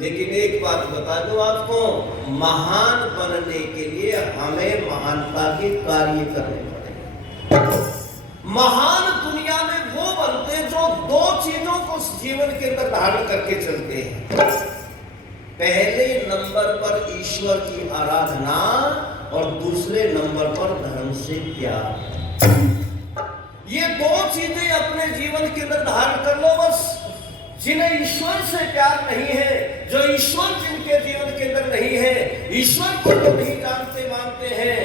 लेकिन एक बात बता दूं आपको, महान बनने के लिए हमें महानता के कार्य करने पड़ेंगे। महान दुनिया में वो बनते जो दो चीजों को जीवन के अंदर धारण करके चलते हैं। पहले नंबर पर ईश्वर की आराधना और दूसरे नंबर पर धर्म से प्यार। ये दो चीजें अपने जीवन के अंदर धारण कर लो बस। जिन्हें ईश्वर से प्यार नहीं है, जो ईश्वर जिनके जीवन के अंदर नहीं है, ईश्वर को तो नहीं जानते मानते हैं,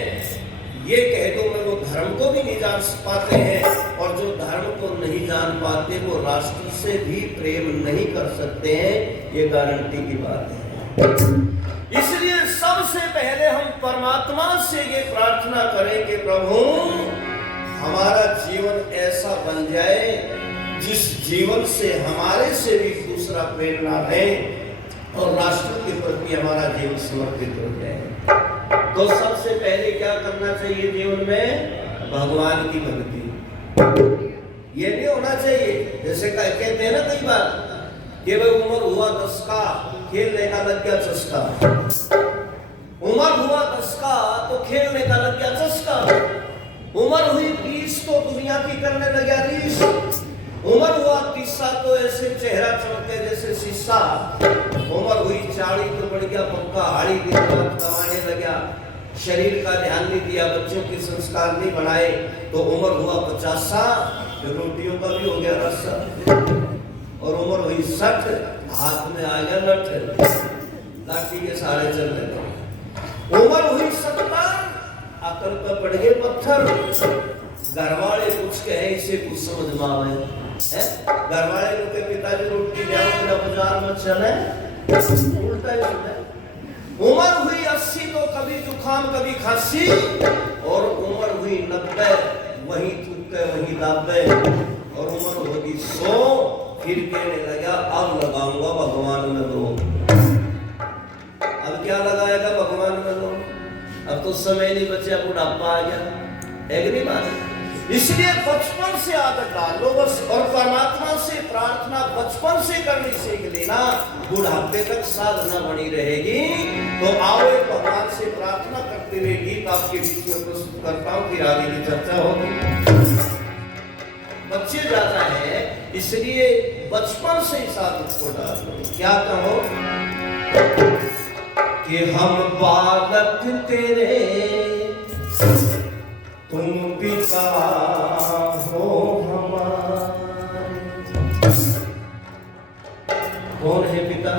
ये कह दो मैं वो धर्म को भी नहीं जान पाते हैं, और जो धर्म को नहीं जान पाते वो राष्ट्र से भी प्रेम नहीं कर सकते हैं। ये गारंटी की बात है। इसलिए सबसे पहले हम परमात्मा से ये प्रार्थना करें कि प्रभु हमारा जीवन ऐसा बन जाए जिस जीवन से हमारे से भी दूसरा प्रेरणा ले और राष्ट्र के प्रति हमारा जीवन समर्पित हो जाए। तो सबसे पहले क्या करना चाहिए जीवन में? भगवान की भक्ति। ये नहीं होना चाहिए जैसे कहते हैं ना कई बार कि भाई उम्र हुआ 10 का, खेलने का लग गया चस्का। उम्र हुआ 10 का तो खेलने का लग गया चस्का। उम्र हुई 20 तो दुनिया की करने लगा रीस। उम्र हुआ 30 तो ऐसे चेहरा चमके जैसे शीशा। उम्र हुई 40 तो बढ़ गया पक्का हाड़ी, दिन रात कमाने लगा, शरीर का ध्यान नहीं दिया, बच्चों के संस्कार नहीं बढ़ाए। तो उम्र हुआ 50, रोटियों का भी हो गया रस्सा। और उम्र हुई 60, हाथ में आ गया लठ, लाठी के सहारे चल रहे। उम्र हुई 70, अकल पर पड़ गए पत्थर। घरवाले कुछ कहे इसे कुछ समझ में आवे है। घरवाले के पिताजी रोटी जाओ बाजार में चले, उल्टा ही है। उम्र हुई 80 तो कभी जुकाम कभी खांसी, और उम्र हुई 90 वहीं थूके वहीं दाबे। और उम्र होगी 100 फिर कहने लगा अब लगाऊंगा भगवान में दो। अब क्या लगाएगा भगवान में दो? अब तो समय नहीं बचे, बुढ़ापा आ गया। एक नहीं बात। इसलिए बचपन से आदत डालो बस, और परमात्मा से प्रार्थना बचपन से करनी सीख लेना, बुढ़ापे तक साधना बनी रहेगी। तो आओ भगवान से प्रार्थना करते हुए गीत आपके बीच में प्रस्तुत करता हूँ, फिर आगे की चर्चा होगी। बच्चे ज्यादा है इसलिए बचपन से इस आदत को डालो। क्या कहो कि हम बालक तेरे तुम पिता हो हमारे। कौन है पिता?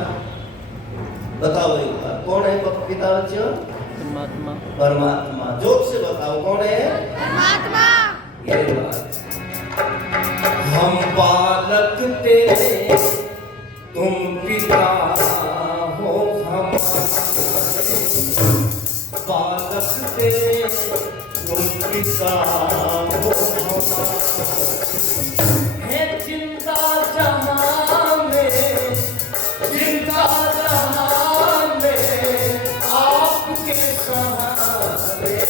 बताओ एक बार, कौन है पिता बच्चों? परमात्मा। परमात्मा। जोर से बताओ कौन है? परमात्मा। ये बात, हम बालक तेरे तुम पिता हो हमारे। बालक तेरे तुम पिता हो हमारे। है जिंदा जहां में, जिंदा जहां में आपके सहारे।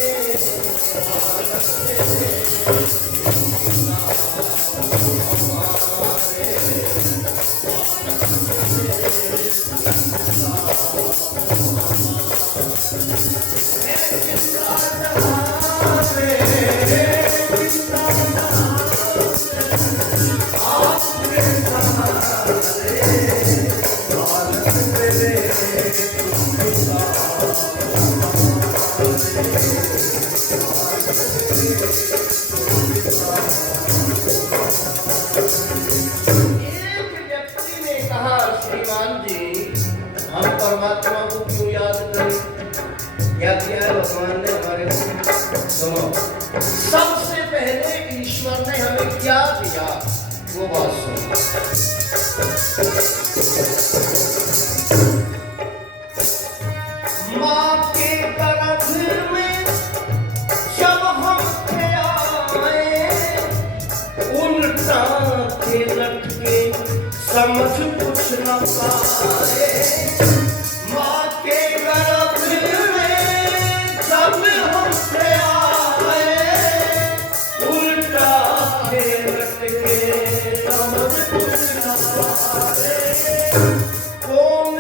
परमात्मा को क्यों याद करें? क्या किया है भगवान ने हमारे को? सुनो, सबसे पहले ईश्वर ने हमें क्या दिया वो बात सुनो। माँ के गर्भ में जब हम थे आए, उल्टा के लटके समझ कुछ न पाए। माँ के गर्भ में जब हम थे आए, उल्टा के लटके समझ कुछ न पाए। कौन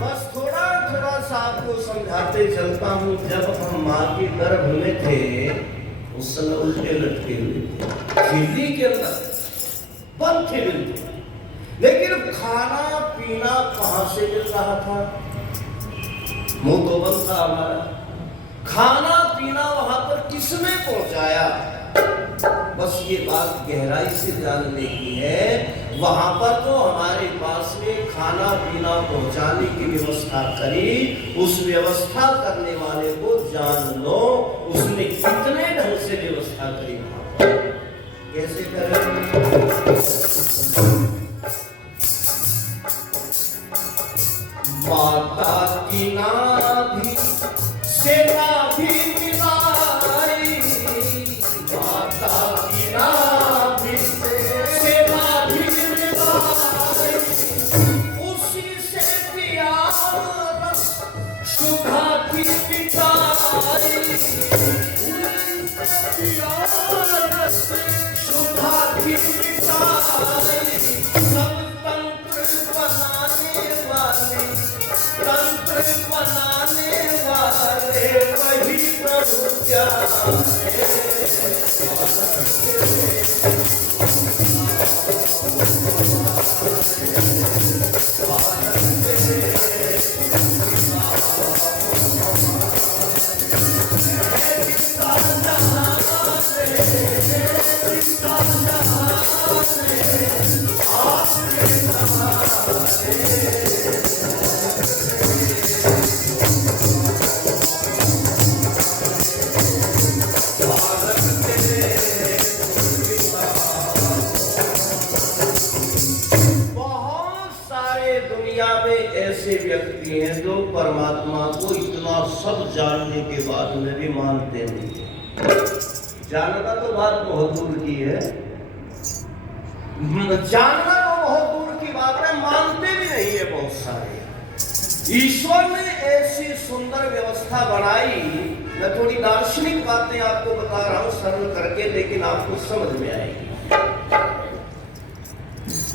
बस थोड़ा थोड़ा सा आपको समझाते चलता हूँ। जब हम माँ के गर्भ में थे उस समय उल्टे लटके हुए खिल्ली के अंदर बंद थे बिल्कुल, लेकिन खाना पीना कहाँ से मिल रहा था? मुंह तो बंद था हमारा। खाना पीना वहां पर किसने पहुंचाया? बस ये बात गहराई से जानने की है। वहां पर तो हमारे पास में खाना पीना पहुंचाने की व्यवस्था करी, उस व्यवस्था करने वाले को जान लो उसने कितने ढंग से व्यवस्था करी। कैसे करें? माता की नाभि से नाभि मिलाई, माता की नाभि से नाभि मिलाई, उसी से पिया रस सुधा की पिताई, उसी से पिया रस सुधा की पिताई। सब तंत्र बनाने वाले, तंत्र बनाने वाले वही प्रभु जाने। ऐसे व्यक्ति हैं जो परमात्मा को इतना सब जानने के बाद में भी मानते नहीं। जानना तो बात बहुत दूर की है, जानना तो बहुत दूर की बात है, मानते भी नहीं है बहुत सारे। ईश्वर ने ऐसी सुंदर व्यवस्था बनाई। मैं थोड़ी दार्शनिक बातें आपको बता रहा हूं सरल करके, लेकिन आपको समझ में आएगी।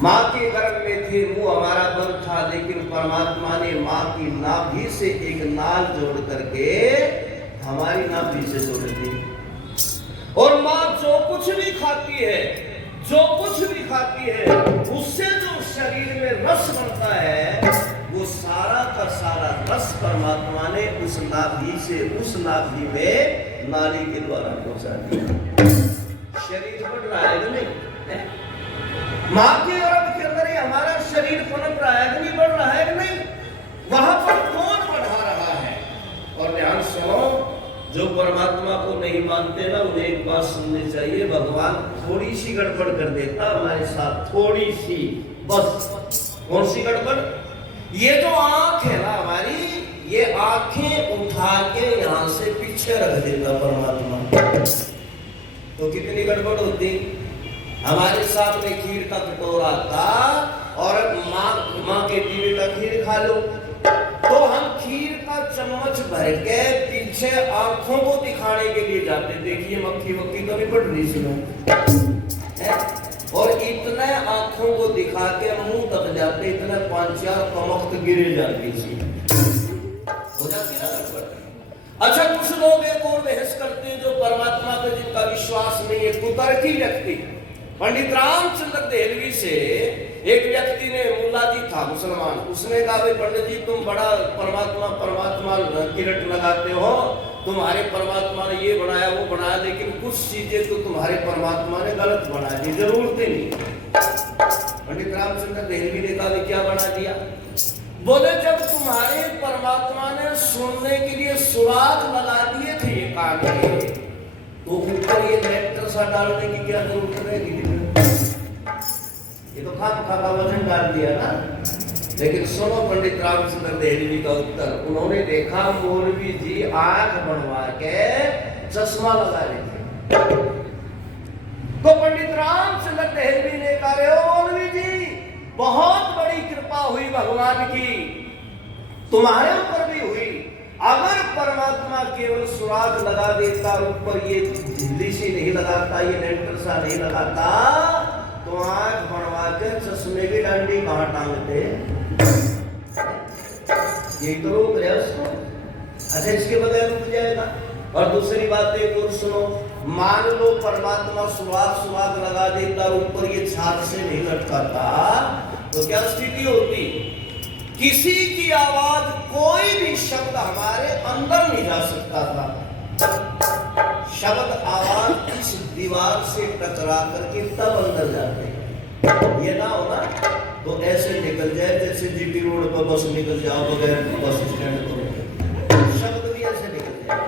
माँ के गर्भ में थे, मुंह हमारा बंद था, लेकिन परमात्मा ने माँ की नाभि से एक नाल जोड़ करके हमारी नाभि से जोड़ दी। और माँ जो कुछ भी खाती है, जो कुछ भी खाती है, उससे जो शरीर में रस बनता है, वो सारा का सारा रस परमात्मा ने उस नाभि से उस नाभि में नाली के द्वारा पहुंचा दिया। शरीर बढ़ रहा है कि नहीं? माँ के गर्भ के अंदर ही हमारा शरीर पनप रहा है कि नहीं, बढ़ रहा है कि नहीं? वहां पर कौन बढ़ा रहा है? और ध्यान सुनो, जो परमात्मा को नहीं मानते ना, उन्हें एक बात सुननी चाहिए। भगवान थोड़ी सी गड़बड़ कर देता हमारे साथ, थोड़ी सी बस। कौन सी गड़बड़? ये जो आंख है ना हमारी, ये आंखें उठा के यहां से पीछे रख देता परमात्मा, तो कितनी गड़बड़ होती। हमारे सामने खीर का कटोरा था और माँ के दीवे का खीर खा लो, तो हम खीर का चम्मच भर के पीछे आंखों को दिखाने के लिए जाते, देखिए मक्खी वक्खी तो नहीं पड़ रही सी, और इतने आंखों को दिखा के मुंह तक जाते, इतने 5-4 कमख्त गिरे जाती थी, हो जाती ना गड़बड़। अच्छा, कुछ लोग एक और बहस करते हैं जो परमात्मा पे जिनका विश्वास नहीं है, कुतर्की व्यक्ति। पंडित रामचंद्र देहलवी से एक व्यक्ति ने, मुल्ला जी था मुसलमान, उसने कहा भाई पंडित जी तुम बड़ा परमात्मा परमात्मा की रट लगाते हो, तुम्हारे परमात्मा ने ये बनाया वो बनाया, लेकिन कुछ चीजें तो तुम्हारे परमात्मा ने गलत बना दी, जरूरत ही नहीं। पंडित रामचंद्र देहलवी ने कहा क्या बना दिया? बोले जब तुम्हारे परमात्मा ने सुनने के लिए सुराग लगा दिए थे ये कान में, तो ऊपर ये नेक्टर सा डालने की क्या जरूरत रहेगी? ये तो खाका वजन डाल दिया ना। लेकिन सुनो पंडित रामचंद्र देहलवी का उत्तर, उन्होंने देखा मौलवी जी आंख बनवा के चश्मा लगा लेते। तो पंडित रामचंद्र देहलवी ने कहा मौलवी जी बहुत बड़ी कृपा हुई भगवान की, तुम्हारे ऊपर भी हुई, अगर परमात्मा केवल सुराग लगा देता, ऊपर ये झिल्ली सी नहीं लगाता, ये लेंटर सा नहीं लगाता, तो आंख बनवा के चश्मे की डंडी कहां टांगते? ये तो रोक रहे उसको। अच्छा, इसके बगैर रुक जाएगा। और दूसरी बात एक और सुनो, मान लो परमात्मा सुराग लगा देता, ऊपर ये छात से नहीं लटकाता, तो क्या स्थिति होती? किसी की आवाज, कोई भी शब्द हमारे अंदर नहीं जा सकता था। शब्द आवाज इस दीवार से टकरा करके तब अंदर जाते हैं। ये ना होना तो ऐसे निकल जाए जैसे जीटी रोड पर बस निकल जाओ बगैर बस स्टैंड पर, शब्द भी ऐसे निकल जाए,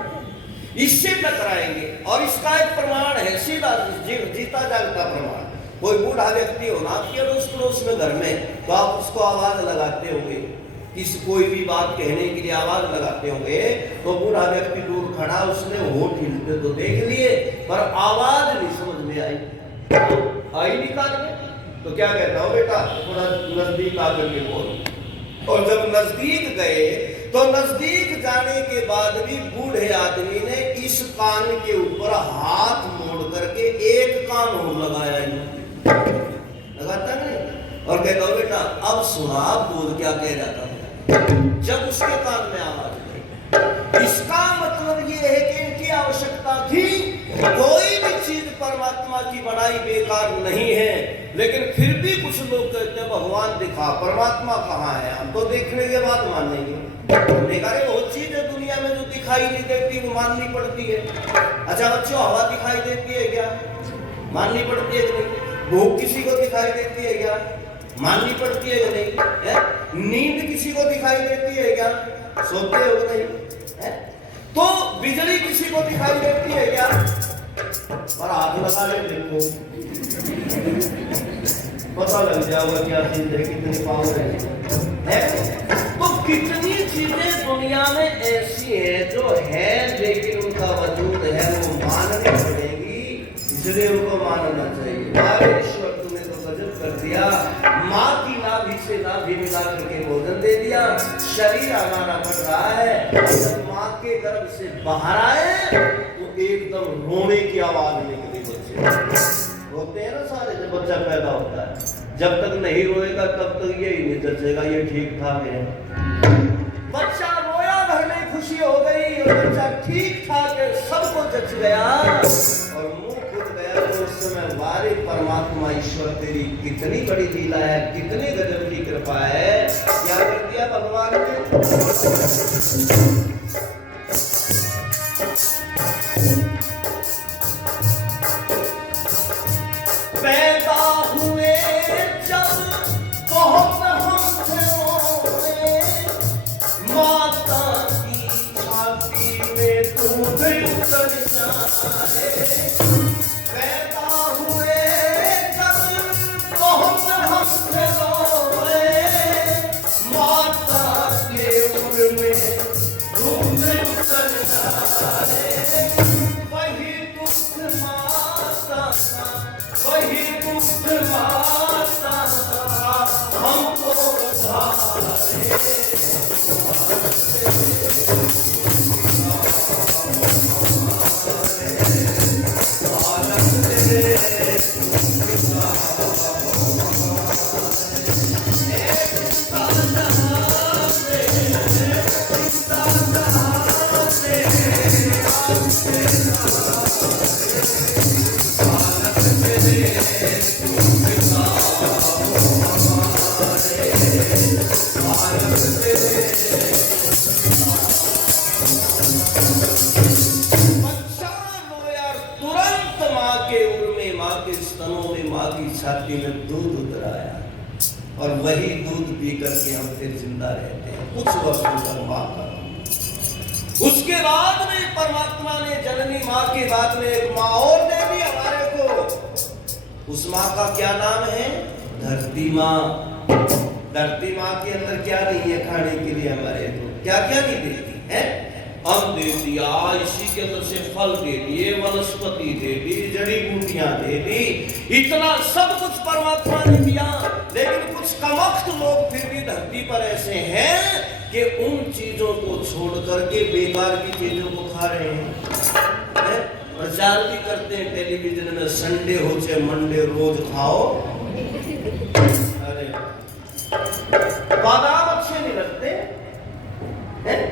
इससे टकराएंगे। और इसका एक प्रमाण है, सीधा जीता जागता प्रमाण। कोई बूढ़ा व्यक्ति हो ना आपके अड़ोस पड़ोस में घर में, तो आप उसको आवाज लगाते होंगे, किसी कोई भी बात कहने के लिए आवाज लगाते होंगे, तो बूढ़ा व्यक्ति दूर खड़ा, उसने होठ हिलते तो देख लिए, पर आवाज नहीं समझ में आई निकाल में। तो क्या कहता हो, बेटा थोड़ा नजदीक आकर के बोल। और जब नजदीक गए तो नजदीक जाने के बाद भी बूढ़े आदमी ने इस कान के ऊपर हाथ मोड़ करके एक कान और लगाया, लगाता नहीं, और कहता हो बेटा अब सुना, बोल क्या कह रहा था। जब उसके कान में आवाज गई, इसका मतलब ये है कि इनकी आवश्यकता थी। कोई भी चीज परमात्मा की बड़ाई बेकार नहीं है, लेकिन फिर भी कुछ लोग कहते हैं भगवान दिखा, परमात्मा कहाँ है? हम तो देखने के बाद मानेंगे। बहुत चीज है दुनिया में जो दिखाई नहीं देती, वो माननी पड़ती है। अच्छा बच्चों, हवा दिखाई देती है क्या? माननी पड़ती है कि नहीं? भूख किसी को दिखाई देती है क्या? माननी पड़ती है कि नहीं? है? नींद किसी को दिखाई देती है क्या? सोते हो नहीं? है? तो बिजली किसी को दिखाई देती है क्या? पर हाथ लगा ले देखो, पता लग जाएगा क्या चीज है, कितनी पावर है। तो कितनी चीजें दुनिया में ऐसी है जो है, लेकिन उनका वजूद है, वो माननी पड़ेगी, इसलिए उनको मानना चाहिए। हमारे ईश्वर तुमने तो गजब कर दिया, माँ की नाभि से नाभि मिला करके भोजन दे दिया, शरीर हमारा बढ़ रहा है, जब माँ के गर्भ से बाहर आए तो एकदम रोने की आवाज निकली। बच्चे रोते हैं ना सारे जब बच्चा पैदा होता है, जब तक नहीं रोएगा तब तक यही नहीं जचेगा ये ठीक ठाक है। बच्चा रोया, घर में खुशी हो गई, और बच्चा ठीक ठाक है, सबको जच गया और मुंह खुल गया, तो उस समय वारे परमात्मा ईश्वर तेरी कितनी बड़ी लीला है, कितनी गजब की कृपा है। क्या कर दिया भगवान ने? पैदा हुए जब बहुत हमसे रोए, माता की छाती में दूध उतर जाए। पैदा हुए जब बहुत हमसे रोए, माता के उर में दूध उतर जाए। वही दुख माता का, वही दुख माता हमको उधारे। छाती में दूध उतराया और वही दूध पी करके हम फिर जिंदा रहते हैं कुछ वर्षों तक मां का। उसके बाद में परमात्मा ने जननी मां के बाद में एक मां और दे दी हमारे को। उस मां का क्या नाम है? धरती मां। धरती मां के अंदर क्या नहीं है खाने के लिए हमारे को? क्या क्या नहीं देती है? अन्न दे दिया, इसी के अंदर से फल दे दिए, वनस्पति दे दी, जड़ी बूटियां दे दी, इतना सब कुछ परमात्मा ने दिया। लेकिन कुछ कमख्त लोग फिर भी धरती पर ऐसे हैं कि उन चीजों को छोड़ करके बेकार की चीजों को खा रहे हैं। प्रचार भी करते हैं टेलीविजन में, संडे हो चाहे मंडे रोज खाओ। अरे बादाम अच्छे नहीं लगते।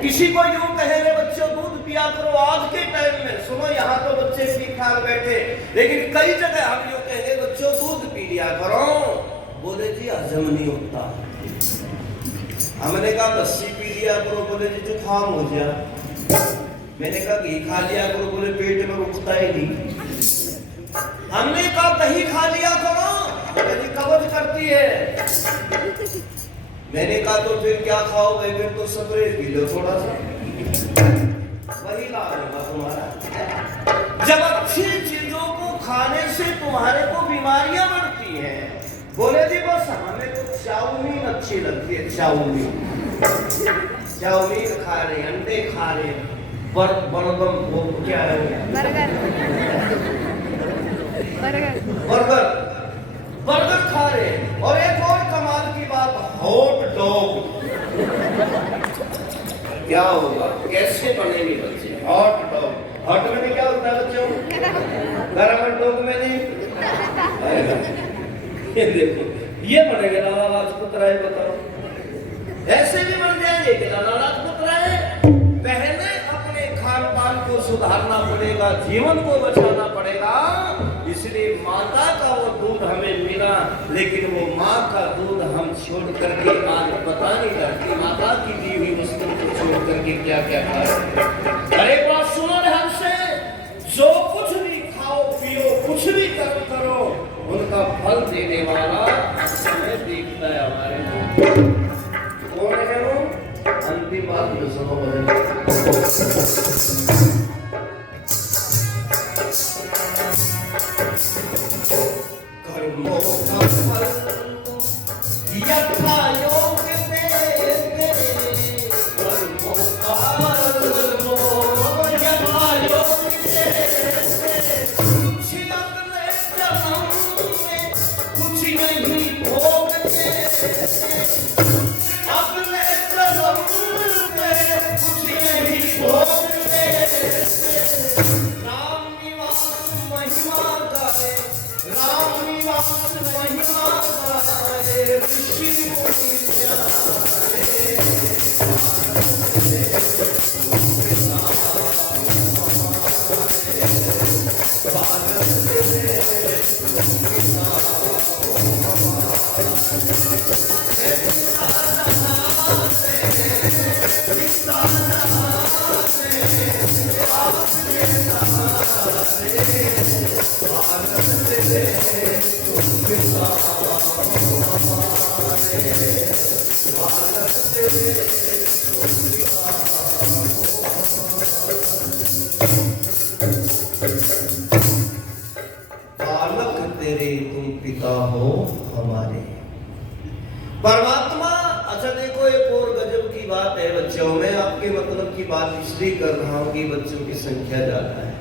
किसी को यूं कहे रे बच्चों दूध पिया करो आज के टाइम में, सुनो यहाँ तो बच्चे पी खा बैठे, लेकिन कई जगह हम यूं कहेंगे बच्चों दूध पी लिया करो, बोले जी हजम नहीं होता। हमने कहा लस्सी पी लिया करो, बोले जी जुकाम हो गया। मैंने कहा घी खा लिया करो, बोले पेट में रुकता ही नहीं। हमने कहा दही खा लिया करो, बोले जी कब्ज करती है। मैंने कहा तो फिर क्या खाओ भाई, फिर तो स्प्रे पी लो थोड़ा सा, वही लाभ होगा तुम्हारा। जब अच्छी चीजों को खाने से तुम्हारे को बीमारियां बढ़ती हैं, बोले जी बस हमें तो चाउमीन अच्छी लगती है, चाउमीन खा रहे, अंडे खा रहे, बर्गर, वो क्या है, बर्गर खा रहे। और एक और कमाल की बात, हॉट डॉग। क्या होगा, कैसे बनेंगे बच्चे हॉट डॉग? हॉट में क्या होता है बच्चों? गरम डॉग में नहीं। ये देखो ये बनेंगे लाला लाजपत राय, बताओ ऐसे भी बन जाएंगे कि लाला लाजपत राय? पहले अपने खान पान को सुधारना पड़ेगा, जीवन को बचाना पड़ेगा। इसलिए माता का वो दूध हमें मिला, लेकिन वो माँ का दूध हम छोड़ करके आज पता नहीं करती माता की दी हुई वस्तुओं को छोड़ करके क्या क्या खा रहे। अरे बात सुनो ध्यान से, जो कुछ भी खाओ पियो, कुछ भी कर्म करो, उनका फल देने वाला समय देखता है हमारे। कौन है वो? अंतिम बात में सुनो, कर्मों का फल यथा योग्य देते, कर्मों का यथा योग्य देते, कुछ अगले जन्म में कुछ नहीं भोगते, अगले जन्म में कुछ नहीं भोगते। राम निवास महिमा गाए, राम निवास महिमा गाए, ऋषि मुनि बालक तेरे तुम पिता हो हमारे। परमात्मा, अच्छा देखो एक और गजब की बात है बच्चों में, आपके मतलब की बात इसलिए कर रहा हूं कि बच्चों की संख्या ज्यादा है।